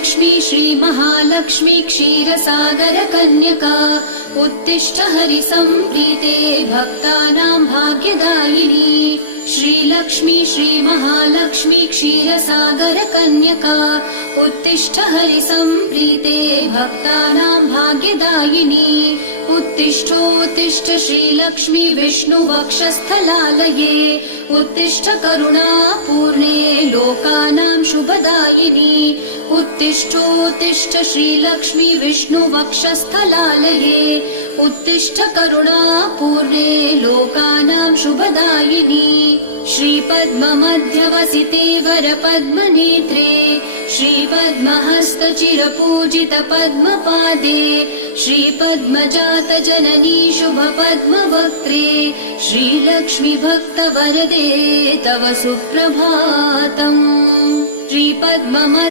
श्रीलक्ष्मी श्रीमहालक्ष्मी क्षीरसागर कन्यका उत्तिष्ठ हरिसम्प्रीते भक्तानां भाग्यदायिनी। श्रीलक्ष्मी श्रीमहालक्ष्मी क्षीरसागर कन्यका उत्तिष्ठ हरिसम्प्रीते भक्तानां भाग्यदायिनी। उत्तिष्ठोत्तिष्ठ श्रीलक्ष्मी विष्णुवक्षस्थलालये उत्तिष्ठ करुणापूर्णे लोकानां शुभदायिनी। उत्तिष्ठोत्तिष्ठ श्रीलक्ष्मी विष्णुवक्षस्थलालये उत्तिष्ठ करुणापूर्णे लोकानां शुभदायिनी। श्रीपद्ममध्यवसिते वरपद्मनेत्रे श्रीपद्महस्तचिरपूजित पद्मपादे श्रीपद्मजातजननी शुभपद्मवक्त्रे श्रीलक्ष्मी भक्तवरदे तव सुप्रभातम्। श्रीपद्म